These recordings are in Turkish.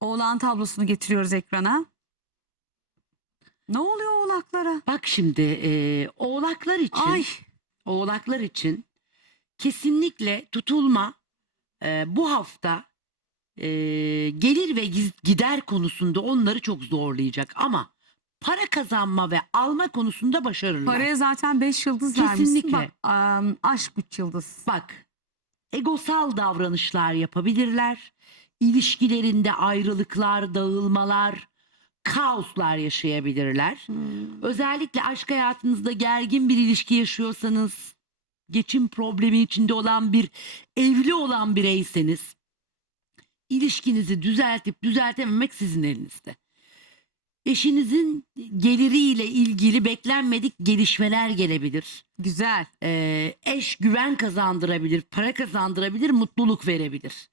Oğlan tablosunu getiriyoruz ekrana. Ne oluyor oğlaklara? Bak şimdi e, oğlaklar için Ay oğlaklar için kesinlikle tutulma e, bu hafta e, gelir ve giz- gider konusunda onları çok zorlayacak ama para kazanma ve alma konusunda başarırlar. paraya zaten 5 yıldız vermişsin. Kesinlikle. Bak, am, aşk 3 yıldız. Bak, egosal davranışlar yapabilirler. İlişkilerinde ayrılıklar, dağılmalar, kaoslar yaşayabilirler. Hmm. Özellikle aşk hayatınızda gergin bir ilişki yaşıyorsanız, geçim problemi içinde olan bir evli olan bireyseniz, ilişkinizi düzeltip düzeltememek sizin elinizde. Eşinizin geliriyle ilgili beklenmedik gelişmeler gelebilir. Güzel. Ee, eş güven kazandırabilir, para kazandırabilir, mutluluk verebilir.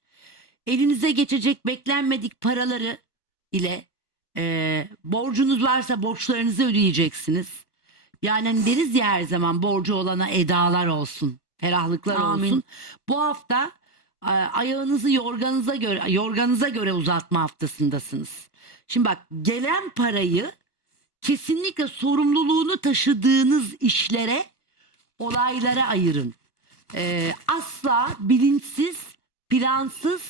Elinize geçecek beklenmedik paraları ile e, borcunuz varsa borçlarınızı ödeyeceksiniz. Yani hani deriz ya her zaman borcu olana edalar olsun, ferahlıklar Amin. olsun. Bu hafta e, ayağınızı yorganıza göre yorganıza göre uzatma haftasındasınız. Şimdi bak gelen parayı kesinlikle sorumluluğunu taşıdığınız işlere olaylara ayırın. Ee, asla bilinçsiz, plansız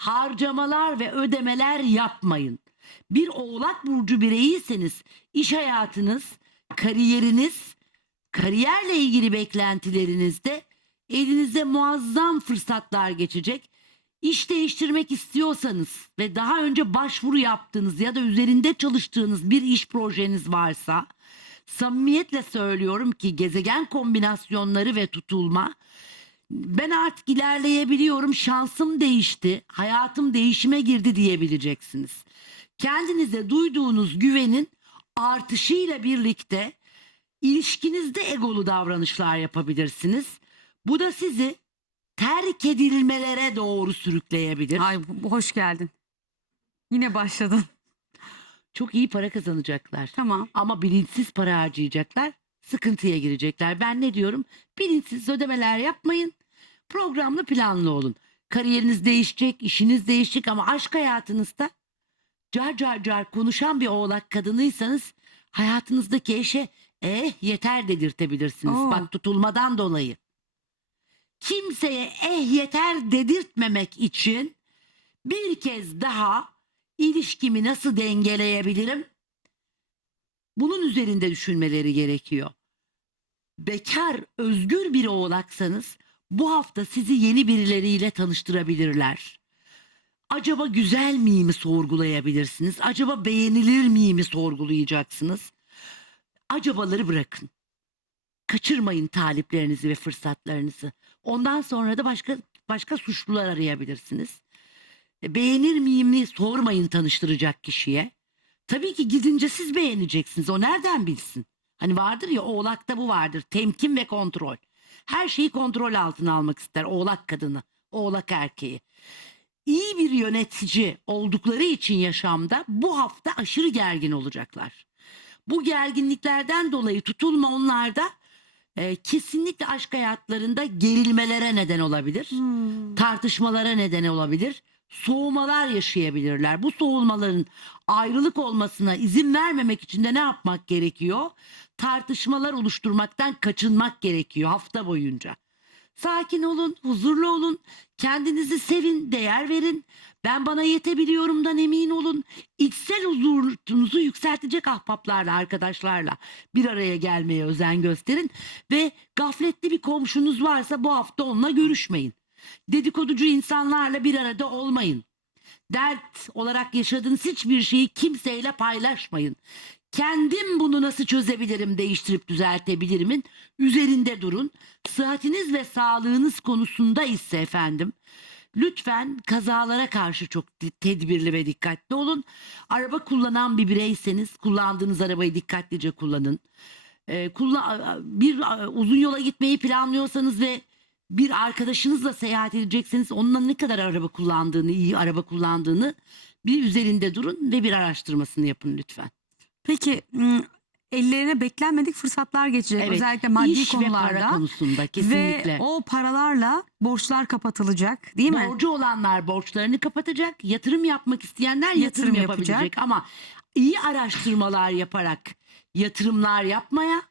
harcamalar ve ödemeler yapmayın. Bir oğlak burcu bireyiyseniz iş hayatınız, kariyeriniz, kariyerle ilgili beklentilerinizde elinize muazzam fırsatlar geçecek. İş değiştirmek istiyorsanız ve daha önce başvuru yaptığınız ya da üzerinde çalıştığınız bir iş projeniz varsa samimiyetle söylüyorum ki gezegen kombinasyonları ve tutulma ben artık ilerleyebiliyorum şansım değişti hayatım değişime girdi diyebileceksiniz. Kendinize duyduğunuz güvenin artışıyla birlikte ilişkinizde egolu davranışlar yapabilirsiniz. Bu da sizi terk edilmelere doğru sürükleyebilir. Ay hoş geldin. Yine başladın. Çok iyi para kazanacaklar. Tamam. Ama bilinçsiz para harcayacaklar. Sıkıntıya girecekler. Ben ne diyorum? Bilinçsiz ödemeler yapmayın. Programlı planlı olun. Kariyeriniz değişecek, işiniz değişecek ama aşk hayatınızda car car car konuşan bir oğlak kadınıysanız hayatınızdaki eşe eh yeter dedirtebilirsiniz. Oo. Bak tutulmadan dolayı. Kimseye eh yeter dedirtmemek için bir kez daha ilişkimi nasıl dengeleyebilirim? Bunun üzerinde düşünmeleri gerekiyor. Bekar, özgür bir oğlaksanız bu hafta sizi yeni birileriyle tanıştırabilirler. Acaba güzel miyimi sorgulayabilirsiniz. Acaba beğenilir miyimi sorgulayacaksınız. Acabaları bırakın. Kaçırmayın taliplerinizi ve fırsatlarınızı. Ondan sonra da başka başka suçlular arayabilirsiniz. E, Beğenir miyim'i sormayın tanıştıracak kişiye. Tabii ki gidince siz beğeneceksiniz. O nereden bilsin? Hani vardır ya oğlakta bu vardır. Temkin ve kontrol. Her şeyi kontrol altına almak ister oğlak kadını, oğlak erkeği. İyi bir yönetici oldukları için yaşamda bu hafta aşırı gergin olacaklar. Bu gerginliklerden dolayı tutulma onlarda e, kesinlikle aşk hayatlarında gerilmelere neden olabilir Hmm. tartışmalara neden olabilir. Soğumalar yaşayabilirler. Bu soğumaların ayrılık olmasına izin vermemek için de ne yapmak gerekiyor? Tartışmalar oluşturmaktan kaçınmak gerekiyor hafta boyunca. Sakin olun, huzurlu olun, kendinizi sevin, değer verin. Ben bana yetebiliyorumdan emin olun. İçsel huzurunuzu yükseltecek ahbaplarla, arkadaşlarla bir araya gelmeye özen gösterin. Ve gafletli bir komşunuz varsa bu hafta onunla görüşmeyin dedikoducu insanlarla bir arada olmayın. Dert olarak yaşadığınız hiçbir şeyi kimseyle paylaşmayın. Kendim bunu nasıl çözebilirim, değiştirip düzeltebilirimin üzerinde durun. Sıhhatiniz ve sağlığınız konusunda ise efendim lütfen kazalara karşı çok tedbirli ve dikkatli olun. Araba kullanan bir bireyseniz kullandığınız arabayı dikkatlice kullanın. Ee, kulla- bir uzun yola gitmeyi planlıyorsanız ve bir arkadaşınızla seyahat edecekseniz onunla ne kadar araba kullandığını, iyi araba kullandığını bir üzerinde durun ve bir araştırmasını yapın lütfen. Peki ellerine beklenmedik fırsatlar geçecek. Evet, Özellikle maddi iş ve para konularda. konusunda kesinlikle. Ve o paralarla borçlar kapatılacak değil mi? Borcu olanlar borçlarını kapatacak, yatırım yapmak isteyenler yatırım, Yatırım yapabilecek. yapacak. Ama iyi araştırmalar yaparak yatırımlar yapmaya,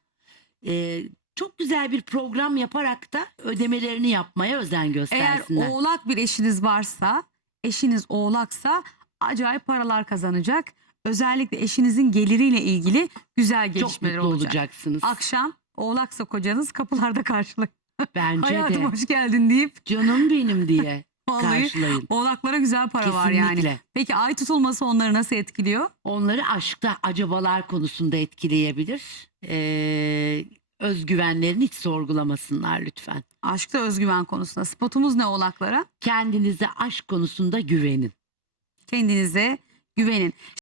e, çok güzel bir program yaparak da ödemelerini yapmaya özen Eğer göstersinler. oğlak bir eşiniz varsa, eşiniz oğlaksa acayip paralar kazanacak. Özellikle eşinizin geliriyle ilgili güzel çok gelişmeler mutlu olacak. olacaksınız. Akşam oğlaksa kocanız kapılarda karşılayın. Bence Hayatım de. hoş geldin deyip Canım benim diye vallahi karşılayın. oğlaklara güzel para var yani. Peki ay tutulması onları nasıl etkiliyor? Onları aşkta acabalar konusunda etkileyebilir. Ee, özgüvenlerini hiç sorgulamasınlar lütfen. Aşkta özgüven konusunda. Spotumuz ne oğlaklara? Kendinize aşk konusunda güvenin. Kendinize güvenin.